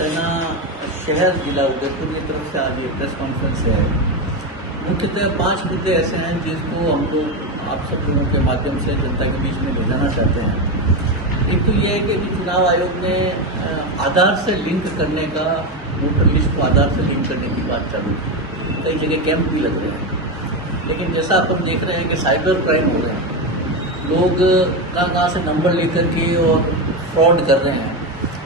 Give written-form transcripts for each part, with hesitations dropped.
सेना शहर जिला उदयपुर की तरफ से आज ये प्रेस कॉन्फ्रेंस है। मुख्यतः 5 मुद्दे ऐसे हैं जिसको हम लोग आप सब लोगों के माध्यम से जनता के बीच में ले जाना चाहते हैं। एक तो ये है कि चुनाव आयोग ने आधार से लिंक करने का, वोटर लिस्ट को आधार से लिंक करने की बात चालू की। कई जगह कैंप भी लग रहे हैं, लेकिन जैसा अपन देख रहे हैं कि साइबर क्राइम हो रहे हैं, लोग कहाँ से नंबर लेकर के और फ्रॉड कर रहे हैं।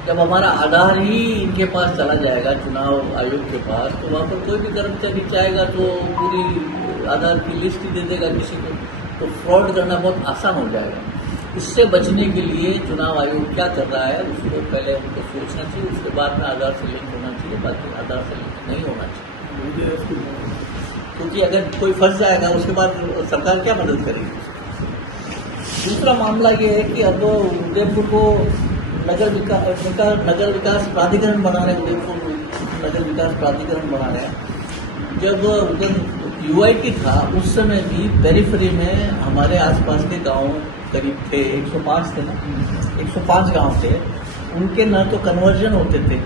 जब हमारा आधार ही इनके पास चला जाएगा, चुनाव आयोग के पास, तो वहाँ पर कोई भी कर्मचारी चाहेगा तो पूरी आधार की लिस्ट ही दे देगा किसी को, तो फ्रॉड करना बहुत आसान हो जाएगा। इससे बचने के लिए चुनाव आयोग क्या कर रहा है, उसको पहले उनको सोचना चाहिए, उसके बाद में आधार से लिंक होना चाहिए, बाकी आधार से लिंक नहीं होना चाहिए। क्योंकि अगर कोई फंस जाएगा उसके बाद सरकार क्या मदद करेगी। दूसरा मामला ये है कि अब उदयपुर को नगर विकास प्राधिकरण बना रहे, उदयपुर नगर विकास प्राधिकरण बना रहे हैं। जब उधर यूआईटी था उस समय भी पेरिफेरी में हमारे आसपास के गांव करीब थे, 105 थे ना, 105 गांव थे। उनके न तो कन्वर्जन होते थे,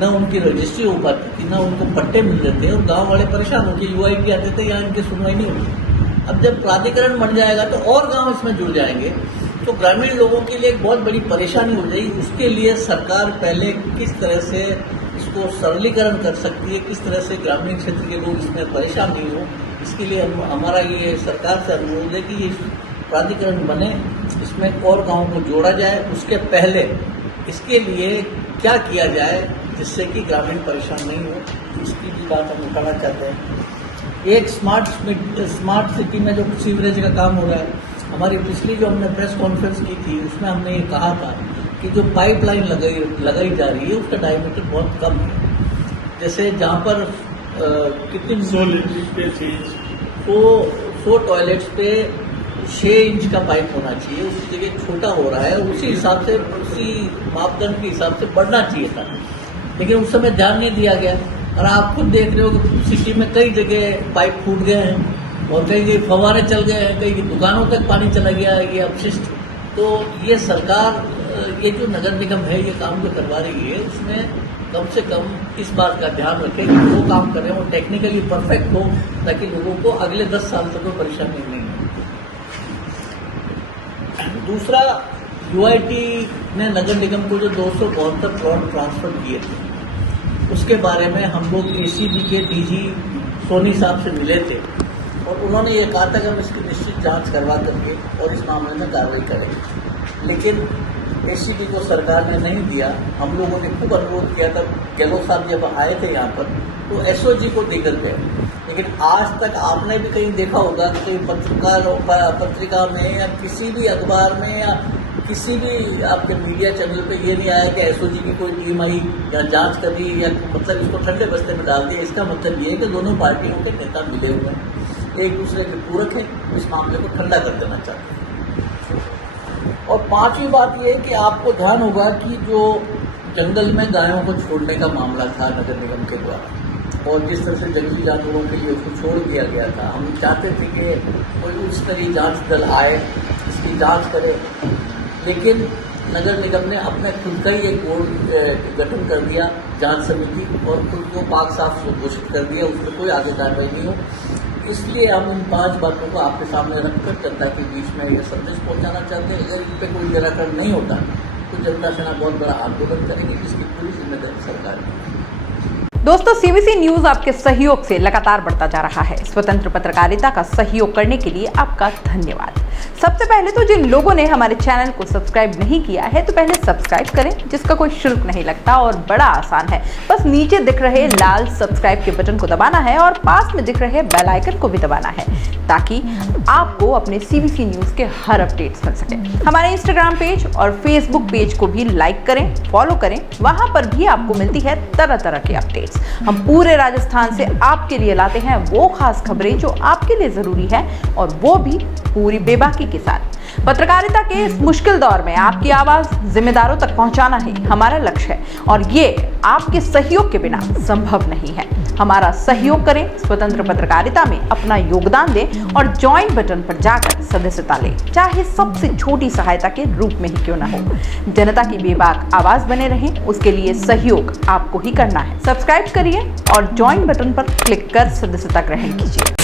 न उनकी रजिस्ट्री हो पाती थी, न उनको पट्टे मिलते थे, और गांव वाले परेशान होकर यूआईटी आते थे, यहाँ इनकी सुनवाई नहीं होती। अब जब प्राधिकरण बन जाएगा तो और गांव इसमें जुड़ जाएंगे, तो ग्रामीण लोगों के लिए एक बहुत बड़ी परेशानी हो जाएगी। उसके लिए सरकार पहले किस तरह से इसको सरलीकरण कर सकती है, किस तरह से ग्रामीण क्षेत्र के लोग इसमें परेशान नहीं हो, इसके लिए हमारा ये सरकार से अनुरोध है कि ये प्राधिकरण बने, इसमें और गाँव को जोड़ा जाए। उसके पहले इसके लिए क्या किया जाए जिससे कि ग्रामीण परेशान नहीं हो, इसकी भी बात हम उठाना चाहते हैं। एक स्मार्ट सिटी में जो सीवरेज का काम हो रहा है, हमारी पिछली जो हमने प्रेस कॉन्फ्रेंस की थी उसमें हमने ये कहा था कि जो पाइपलाइन लगाई जा रही है उसका डायमीटर बहुत कम है। जैसे जहाँ पर कितनी 100 टॉयलेट्स पे 6 इंच का पाइप होना चाहिए, उसकी जगह छोटा हो रहा है। उसी हिसाब से, उसी मापदंड के हिसाब से बढ़ना चाहिए था, लेकिन उस समय ध्यान नहीं दिया गया। और आप खुद देख रहे हो कि सिटी में कई जगह पाइप फूट गए हैं और कई जगह फव्वारे चल गए हैं, कई दुकानों तक पानी चला गया है, ये अपशिष्ट। तो ये सरकार, ये जो नगर निगम है ये काम जो करवा रही है, उसमें कम से कम इस बात का ध्यान रखें कि वो काम करें वो टेक्निकली परफेक्ट हो, ताकि लोगों को अगले 10 साल तक कोई परेशानी नहीं हो। दूसरा, यूआईटी ने नगर निगम को जो 272 करोड़ ट्रांसफर किए थे, उसके बारे में हम लोग एसीबी के डीजी सोनी साहब से मिले थे, और उन्होंने ये कहा था कि हम इसकी निश्चित जांच करवा करके और इस मामले में कार्रवाई करेंगे। लेकिन एसीबी को सरकार ने नहीं दिया। हम लोगों ने खूब अनुरोध किया था, गहलोत साहब जब आए थे यहाँ पर तो एसओजी को देकर गए, लेकिन आज तक आपने भी कहीं देखा होगा कि कहीं पत्रिका में या किसी भी अखबार में या किसी भी आपके मीडिया चैनल पे ये नहीं आया कि एसओजी की कोई टीम आई या जांच कर रही, या मतलब इसको ठंडे बस्ते में डाल दिया। इसका मतलब ये है कि दोनों पार्टियों के नेता मिले हुए हैं, एक दूसरे के पूरक हैं, इस मामले को ठंडा कर देना चाहते हैं। और 5वीं बात ये है कि आपको ध्यान होगा कि जो जंगल में गायों को छोड़ने का मामला था नगर निगम के द्वारा, और जिस तरह से जंगली जानवरों के लिए उसको छोड़ दिया गया था, हम चाहते थे कि कोई उच्च स्तरीय जाँच दल आए, इसकी जाँच करे, लेकिन नगर निगम ने अपने खुद का ही एक बोर्ड गठन कर दिया, जांच समिति, और खुद को पाक साफ घोषित कर दिया, उसमें कोई आगे कार्रवाई नहीं हो। इसलिए हम इन 5 बातों को आपके सामने रखकर जनता के बीच में ये संदेश पहुंचाना चाहते हैं। अगर इन पर कोई निराकरण नहीं होता तो जनता सेना बहुत बड़ा आंदोलन करेगी, जिसकी पूरी जिम्मेदारी सरकार की। दोस्तों, सीबीसी न्यूज आपके सहयोग से लगातार बढ़ता जा रहा है। स्वतंत्र पत्रकारिता का सहयोग करने के लिए आपका धन्यवाद। सबसे पहले तो जिन लोगों ने हमारे चैनल को सब्सक्राइब नहीं किया है, तो पहले सब्सक्राइब करें, जिसका कोई शुल्क नहीं लगता और बड़ा आसान है। बस नीचे दिख रहे लाल सब्सक्राइब के बटन को दबाना है और पास में दिख रहे बेल आइकन को भी दबाना है, ताकि आपको अपने सीबीसी न्यूज के हर अपडेट्स मिल सके। हमारे इंस्टाग्राम पेज और फेसबुक पेज को भी लाइक करें, फॉलो करें, वहां पर भी आपको मिलती है तरह तरह की अपडेट्स। हम पूरे राजस्थान से आपके लिए लाते हैं वो खास खबरें जो आपके लिए जरूरी है, और वो भी पूरी बेबाकी के साथ। पत्रकारिता के इस मुश्किल दौर में आपकी आवाज जिम्मेदारों तक पहुंचाना ही हमारा लक्ष्य है और ये आपके सहयोग के बिना संभव नहीं है। हमारा सहयोग करें, स्वतंत्र पत्रकारिता में अपना योगदान दें और ज्वाइन बटन पर जाकर सदस्यता लें, चाहे सबसे छोटी सहायता के रूप में ही क्यों न हो। जनता की बेबाक आवाज बने रहें, उसके लिए सहयोग आपको ही करना है। सब्सक्राइब करिए और ज्वाइन बटन पर क्लिक कर सदस्यता ग्रहण कीजिए।